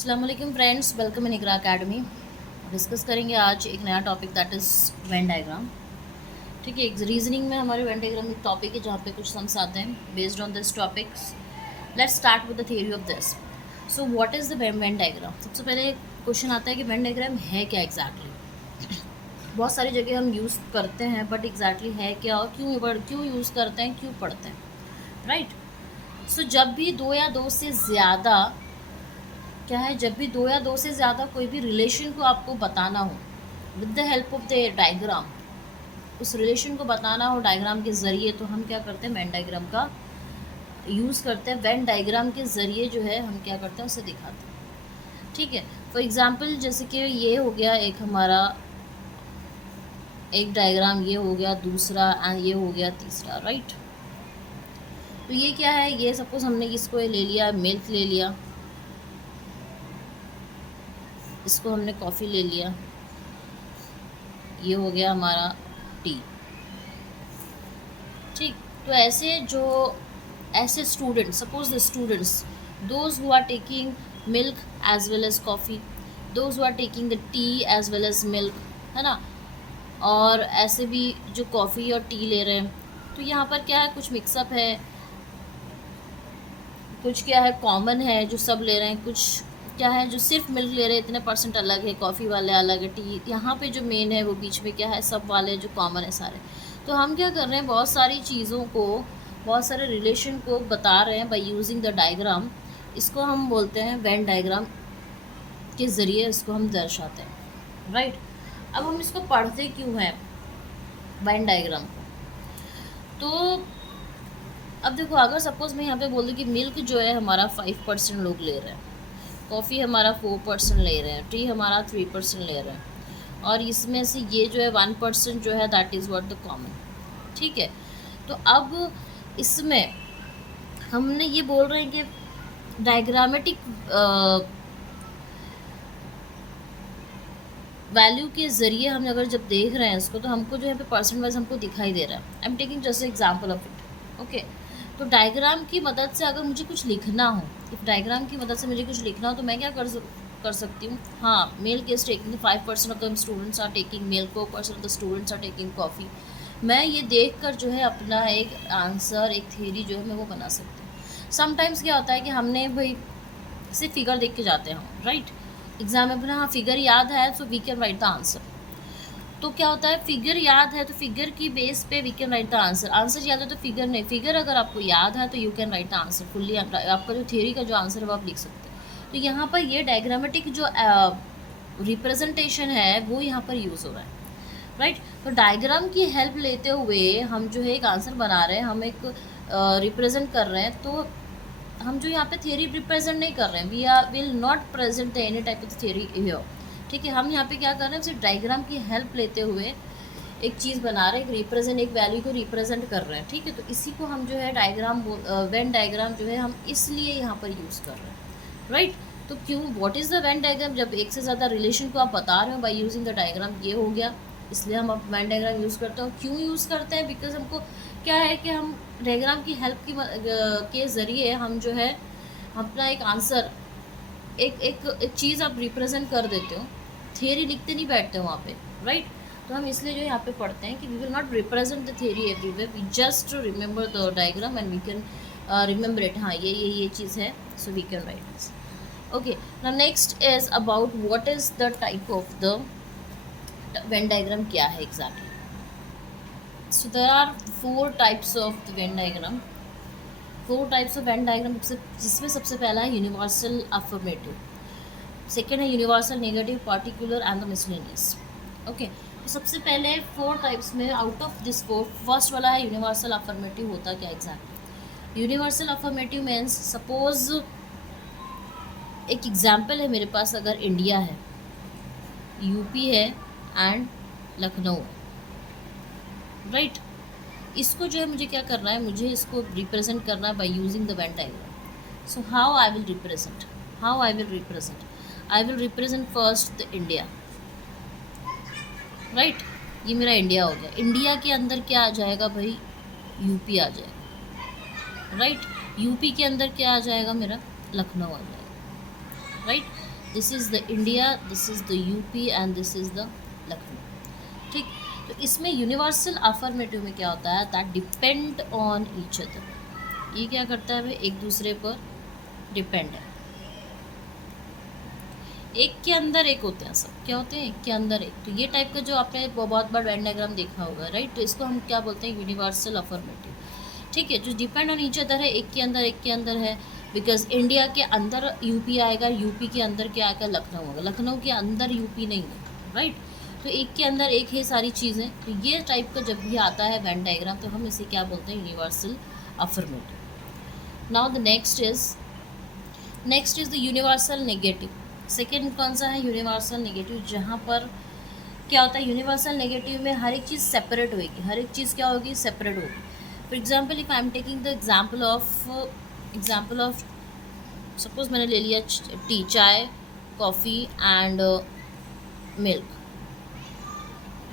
अस्सलाम वालेकुम friends, welcome in Iqra academy. Discuss करेंगे आज एक नया topic that is Venn diagram. ठीक है, एक रीजनिंग में हमारे वेन डायग्राम एक टॉपिक है जहाँ पे कुछ सम्स आते हैं based on this topics. Let's start with the theory of this. So what is the Venn diagram. सबसे पहले क्वेश्चन आता है कि वेन डायग्राम है क्या एग्जैक्टली। बहुत सारी जगह हम यूज़ करते हैं बट एग्जैक्टली है क्या और क्यों यूज़ करते हैं, क्यों पढ़ते हैं, राइट। सो जब भी दो या दो से ज़्यादा क्या है, जब भी दो या दो से ज़्यादा कोई भी रिलेशन को आपको बताना हो with the help of the diagram, उस रिलेशन को बताना हो डायग्राम के ज़रिए, तो हम क्या करते हैं, वेन डायग्राम का यूज़ करते हैं। वेन डायग्राम के ज़रिए जो है हम क्या करते हैं, उसे दिखाते हैं। ठीक है, फॉर एग्ज़ाम्पल जैसे कि ये हो गया एक हमारा एक डायग्राम, ये हो गया दूसरा एंड ये हो गया तीसरा, राइट। तो ये क्या है, ये सपोज़ हमने इसको ले लिया, मिल्क ले लिया, इसको हमने कॉफ़ी ले लिया, ये हो गया हमारा टी। ठीक, तो ऐसे students, suppose the students those who are taking milk as well as coffee, those who are taking the tea as well as milk, है ना। और ऐसे भी जो कॉफ़ी और टी ले रहे हैं, तो यहाँ पर क्या है, कुछ मिक्सअप है, कुछ क्या है कॉमन है जो सब ले रहे हैं, कुछ क्या है जो सिर्फ मिल्क ले रहे हैं, इतने परसेंट अलग है, कॉफ़ी वाले अलग है, टी यहाँ पे जो मेन है वो बीच में क्या है, सब वाले जो कॉमन है सारे। तो हम क्या कर रहे हैं, बहुत सारी चीज़ों को, बहुत सारे रिलेशन को बता रहे हैं बाय यूजिंग द डायग्राम। इसको हम बोलते हैं वेन डायग्राम के ज़रिए इसको हम दर्शाते हैं, राइट। अब हम इसको पढ़ते क्यों हैं वेन डायग्राम को, तो अब देखो, अगर सपोज़ मैं यहाँ पे बोल दूँ कि मिल्क जो है हमारा 5% लोग ले रहे हैं, कॉफ़ी हमारा 4% ले रहे हैं, टी हमारा 3% ले रहे हैं, और इसमें से ये जो है 1% जो है that is what the common. ठीक है, तो अब इसमें हमने ये बोल रहे हैं कि डायग्रामेटिक वैल्यू के ज़रिए हम अगर जब देख रहे हैं इसको, तो हमको जो है पे परसेंट वाइज हमको दिखाई दे रहा है। I am taking just example of it, okay. तो डायग्राम की मदद से अगर मुझे कुछ लिखना हो, इफ डायग्राम की मदद से मुझे कुछ लिखना हो, तो मैं क्या कर सकती हूँ, हाँ, milk is taking 5% of the students are taking milk, 4% of the students are taking coffee. मैं ये देख कर जो है अपना एक आंसर, एक थ्योरी जो है मैं वो बना सकती हूँ। समटाइम्स क्या होता है कि हमने भाई सिर्फ फिगर देख के जाते हैं, राइट। एग्जाम में अपना हाँ फिगर याद है so we can write the answer. तो क्या होता है, फिगर याद है तो फिगर की बेस पे we can write the answer, answer याद है तो फिगर नहीं, फिगर अगर आपको याद है तो you can write the answer fully, आपका जो थ्योरी का जो आंसर है वो आप लिख सकते हैं। तो यहाँ पर ये डायग्रामेटिक जो रिप्रेजेंटेशन है वो यहाँ पर यूज़ हो रहा है, राइट। तो डायग्राम की हेल्प लेते हुए हम जो है एक आंसर बना रहे हैं, हम एक रिप्रेजेंट कर रहे हैं। तो हम जो यहाँ पे थियरी रिप्रेजेंट नहीं कर रहे हैं, we are will not present any type of theory here. ठीक है, हम यहाँ पे क्या कर रहे हैं, सिर्फ डायग्राम की हेल्प लेते हुए एक चीज़ बना रहे हैं, एक रिप्रेजेंट, एक वैल्यू को रिप्रेजेंट कर रहे हैं। ठीक है, तो इसी को हम जो है डायग्राम, वेन डायग्राम जो है हम इसलिए यहाँ पर यूज़ कर रहे हैं, राइट। तो क्यों, what is the Venn diagram, जब एक से ज़्यादा रिलेशन को आप बता रहे हो बाय यूजिंग द डायग्राम, ये हो गया, इसलिए हम अब वेन डायग्राम यूज़ करते हैं। क्यों यूज़ करते हैं, बिकॉज हमको क्या है कि हम डायग्राम की हेल्प के ज़रिए हम जो है अपना एक आंसर, एक चीज़ आप रिप्रेजेंट कर देते हो, थियरी लिखते नहीं बैठते हो वहाँ पे, राइट। तो हम इसलिए जो यहाँ पे पढ़ते हैं कि we will not represent the theory everywhere, we just remember the diagram and we can remember it, हाँ ये चीज़ है, so we can write this. Okay, now next is about what is the type of the Venn diagram, क्या है exactly. So there are 4 types of the Venn diagram, 4 types of Venn diagram, जिसमें सबसे पहला है universal affirmative, second है universal negative, particular and the miscellaneous. Okay, तो सबसे पहले 4 टाइप्स में आउट ऑफ दिस 4 फर्स्ट वाला है यूनिवर्सल अफर्मेटिव। होता क्या exactly universal affirmative means, suppose एक एग्जाम्पल है मेरे पास, अगर इंडिया है, यूपी है एंड लखनऊ है, राइट। इसको जो है मुझे क्या करना है, मुझे इसको रिप्रेजेंट करना है by using the Venn diagram. So how I will represent, I will represent first the India, right. ये मेरा इंडिया हो गया, इंडिया के अंदर क्या आ जाएगा भाई, यूपी आ जाएगा, राइट। यूपी के अंदर क्या आ जाएगा, मेरा लखनऊ आ जाएगा, right. This is the India, this is the UP and this is the Lucknow. ठीक, तो इसमें यूनिवर्सल अफर्मेटिव में क्या होता है, that depend on each other. ये क्या करता है भाई, एक दूसरे पर डिपेंड है। एक के अंदर एक होते हैं सब, क्या होते हैं, एक के अंदर एक। तो ये टाइप का जो आपने बहुत बार वेन डायग्राम देखा होगा, राइट, तो इसको हम क्या बोलते हैं, यूनिवर्सल अफर्मेटिव। ठीक है, जो डिपेंड ऑन ईच अदर है, एक के अंदर एक के अंदर है। बिकॉज इंडिया के अंदर यूपी आएगा, यूपी के अंदर क्या आएगा, लखनऊ होगा, लखनऊ के अंदर यूपी नहीं है, राइट। तो एक के अंदर एक है सारी चीज़ें। तो ये टाइप का जब भी आता है वेन डायग्राम, तो हम इसे क्या बोलते हैं, universal affirmative. Now the next is the universal negative. Second कौन सा है, यूनिवर्सल नेगेटिव, जहाँ पर क्या होता है, यूनिवर्सल नेगेटिव में हर एक चीज़ सेपरेट होगी, हर एक चीज़ क्या होगी, सेपरेट होगी। For example, if I am taking the example of suppose मैंने ले लिया टी, चाय, कॉफ़ी एंड मिल्क।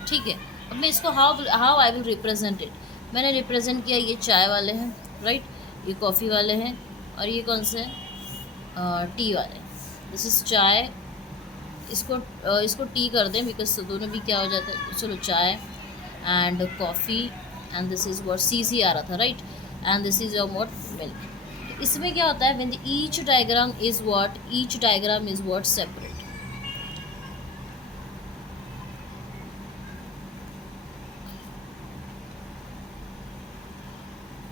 ठीक है, अब मैं इसको how I will represent it. मैंने रिप्रेजेंट किया, ये चाय वाले हैं, राइट, ये कॉफ़ी वाले हैं, और ये कौन से हैं, टी वाले। दिस इज़ चाय, इसको टी कर दें, बिकॉज दोनों भी क्या हो जाता है, चलो chai and coffee, and this is what C आ रहा था, right, and this is your what, milk. तो इसमें क्या होता है, when each diagram is what separate.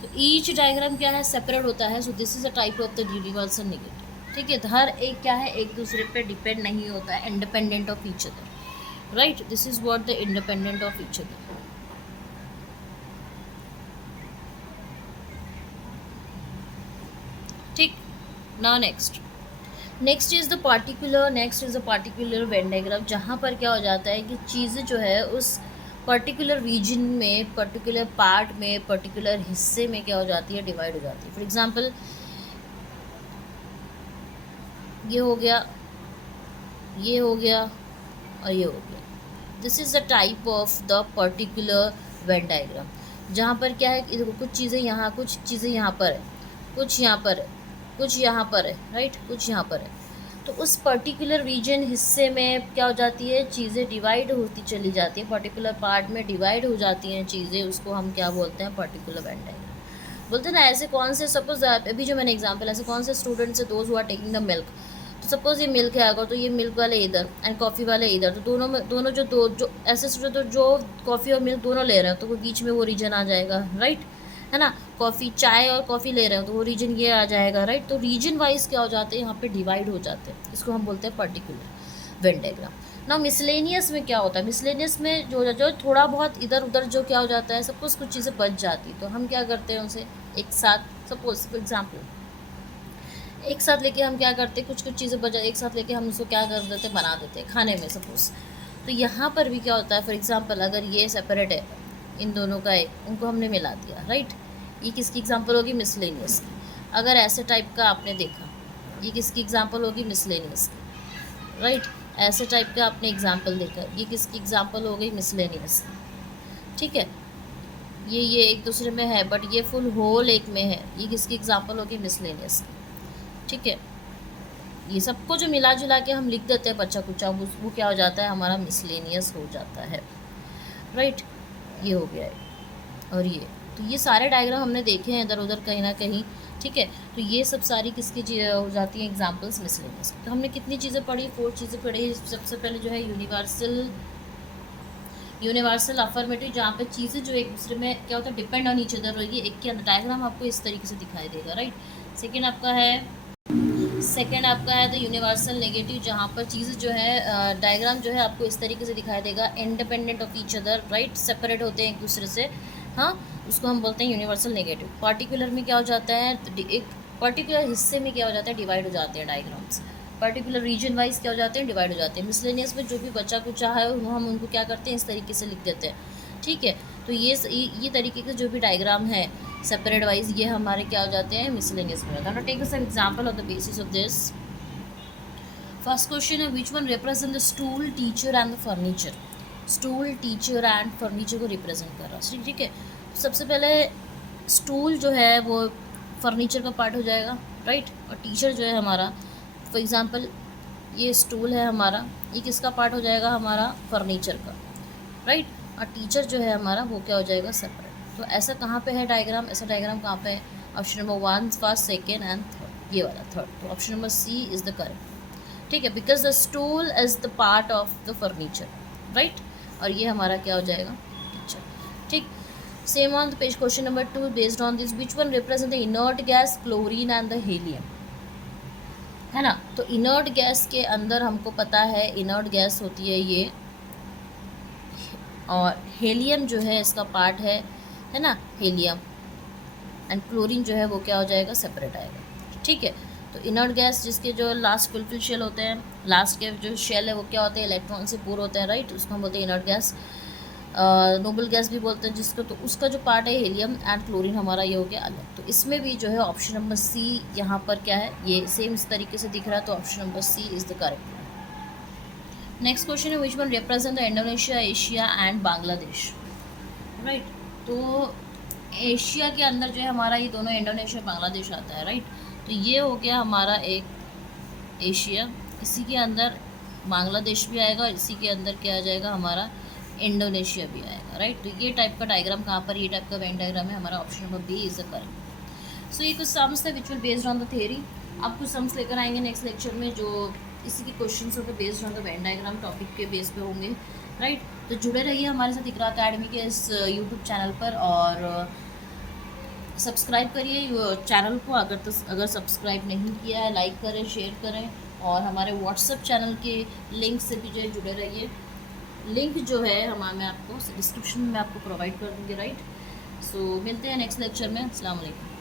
तो ईच डायग्राम क्या है, सेपरेट होता है। So this is a type of the universal negative. ठीक है, तो हर एक क्या है, एक दूसरे पे डिपेंड नहीं होता है, independent of each other, right. This is what the independent of each other. ठीक, now next is the particular Venn diagram, जहाँ पर क्या हो जाता है कि चीज़ें जो है उस पर्टिकुलर रीजन में, पर्टिकुलर पार्ट में, पर्टिकुलर हिस्से में क्या हो जाती है, डिवाइड हो जाती है। फॉर एग्जाम्पल, ये हो गया, ये हो गया, और ये हो गया। This is the type of the particular when diagram, जहाँ पर क्या है, कुछ चीज़ें यहाँ, कुछ चीज़ें यहाँ पर है, कुछ यहाँ पर है, कुछ यहाँ पर है, राइट, कुछ यहाँ पर है। तो उस पर्टिकुलर रीजन, हिस्से में क्या हो जाती है, चीज़ें डिवाइड होती चली जाती है, पर्टिकुलर पार्ट में डिवाइड हो जाती हैं चीज़ें, उसको हम क्या बोलते हैं, पर्टिकुलर वेन डायग्राम बोलते हैं ना। ऐसे कौन से, सपोज अभी जो मैंने एग्जाम्पल, ऐसे कौन से स्टूडेंट्स है, those who are taking the milk. तो सपोज ये मिल्क है अगर, तो ये मिल्क वाले इधर एंड कॉफ़ी वाले इधर, तो दोनों जो ऐसे जो कॉफ़ी और मिल्क दोनों ले रहे हैं, तो वो बीच में वो रीजन आ जाएगा, राइट, है ना। चाय और कॉफ़ी ले रहे हो, तो वो रीजन ये आ जाएगा, राइट। तो रीजन वाइज क्या हो जाते हैं, यहाँ पे डिवाइड हो जाते हैं, इसको हम बोलते हैं पर्टिकुलर वेन डायग्राम। ना मिसलेनियस में क्या होता है, मिसलेनियस में जो थोड़ा बहुत इधर उधर जो क्या हो जाता है, सपोज कुछ चीज़ें बच जाती, तो हम क्या करते हैं उसे एक साथ, सपोज फॉर एग्जाम्पल एक साथ लेके हम क्या करते हैं, कुछ चीज़ें बचा एक साथ लेके हम उसको क्या कर देते हैं, बना देते हैं खाने में, सपोज। तो यहाँ पर भी क्या होता है, फॉर एग्जांपल अगर ये सेपरेट है, इन दोनों का एक, उनको हमने मिला दिया, राइट। ये किसकी एग्जांपल होगी, मिसलेनियस की। अगर ऐसे टाइप का आपने देखा, ये किसकी एग्जांपल होगी, मिसलेनियस की, राइट। ऐसे टाइप का आपने एग्जांपल देखा, ये किसकी एग्जांपल हो गई, मिसलेनियस की। ठीक है, ये एक दूसरे में है, बट ये फुल होल एक में है, ये किसकी एग्जांपल होगी, मिसलेनियस की। ठीक है, ये सबको जो मिला जुला के हम लिख देते हैं बच्चा कुचा, वो क्या हो जाता है, हमारा मिसलेनियस हो जाता है, राइट। ये हो गया है, और ये, तो ये सारे डायग्राम हमने देखे हैं इधर उधर कहीं ना कहीं। ठीक है, तो ये सब सारी किसकी हो जाती हैं, एग्जाम्पल्स मिसलेनियस। तो हमने कितनी चीज़ें पढ़ी, 4 चीज़ें पढ़ी। सबसे पहले जो है यूनिवर्सल अफर्मेटिव, जहाँ पे चीज़ें जो एक दूसरे में क्या होता है, डिपेंड ऑन ईच अदर होगी। एक के अंदर डायग्राम आपको इस तरीके से दिखाई देगा, राइट। सेकेंड आपका है द यूनिवर्सल नेगेटिव, जहाँ पर चीज़ें जो है, डायग्राम जो है आपको इस तरीके से दिखाई देगा, independent of each other, right, separate होते हैं एक दूसरे से, हाँ, उसको हम बोलते हैं यूनिवर्सल नेगेटिव। पार्टिकुलर में क्या हो जाता है, एक पर्टिकुलर हिस्से में क्या हो जाता है, डिवाइड हो जाते हैं डायग्राम्स, पर्टिकुलर रीजन वाइज क्या हो जाते हैं, डिवाइड हो जाते हैं। मिसलेनियस में जो भी बचा कुचा है हम उनको क्या करते हैं, इस तरीके से लिख देते हैं। ठीक है, तो ये तरीके के जो भी डायग्राम है सेपरेट वाइज, ये हमारे क्या हो जाते हैं, मिसलेनियस में होता है। Take some example of the basis of this. First question है, which one represent the stool, teacher and the furniture. Stool, teacher and furniture को रिप्रेजेंट कर रहा है, ठीक है। सबसे पहले स्टूल जो है वो फर्नीचर का पार्ट हो जाएगा, राइट, और टीचर जो है हमारा, फॉर एग्जांपल ये स्टूल है हमारा, ये किसका पार्ट हो जाएगा, हमारा फर्नीचर का, राइट। और टीचर जो है हमारा वो क्या हो जाएगा, सेपरेट। तो ऐसा कहाँ पे है डायग्राम, ऐसा डायग्राम कहाँ पे है, option number 1 first, second and third, ये वाला थर्ड। तो option number C is the correct, ठीक है, because the stool is the part of the furniture, right. और ये हमारा क्या हो जाएगा, टीचर, ठीक। Same on the page, question number 2, based on this which one represent the inert gas, chlorine and the helium, है ना। तो इनर्ट गैस के अंदर हमको पता है इनर्ट गैस होती है ये, और हेलियम जो है इसका पार्ट है ना, हेलियम, एंड क्लोरीन जो है वो क्या हो जाएगा, सेपरेट आएगा, ठीक है। तो इनर्ट गैस जिसके जो लास्ट फुलफिल शेल होते हैं, लास्ट के जो शेल है वो क्या होते हैं, इलेक्ट्रॉन से पूरे होते हैं, राइट, उसको हम बोलते हैं इनर्ट गैस, नोबल गैस भी बोलते हैं जिसको। तो उसका जो पार्ट है हेलियम एंड क्लोरीन हमारा ये हो गया अलग। तो इसमें भी जो है ऑप्शन नंबर सी यहाँ पर क्या है, ये सेम इस तरीके से दिख रहा है, तो option number C is the correct. Next question है which one represent the Indonesia, Asia and Bangladesh, right. तो एशिया के अंदर जो है हमारा ये दोनों इंडोनेशिया बांग्लादेश आता है, राइट। तो ये हो गया हमारा एक एशिया, इसी के अंदर बांग्लादेश भी आएगा और इसी के अंदर क्या आ जाएगा, हमारा इंडोनेशिया भी आएगा, राइट। तो ये टाइप का डायग्राम कहाँ पर, ये टाइप का वेन डायग्राम है, हमारा option number B is the correct. So ये कुछ सम्स थे which will based on the theory. अब कुछ सम्स लेकर आएंगे नेक्स्ट लेक्चर में जो इसी के क्वेश्चन होंगे based on the Venn diagram topic के बेस पे होंगे, राइट। तो जुड़े रहिए हमारे साथ इकरा अकेडमी के इस यूट्यूब चैनल पर, और सब्सक्राइब करिए चैनल को, अगर सब्सक्राइब नहीं किया है लाइक करें, शेयर करें, और हमारे व्हाट्सएप चैनल के लिंक से भी जो है जुड़े रहिए। लिंक जो है मैं आपको डिस्क्रिप्शन में आपको प्रोवाइड कर दूँगी, राइट। सो मिलते हैं नेक्स्ट लेक्चर में, अस्सलाम वालेकुम।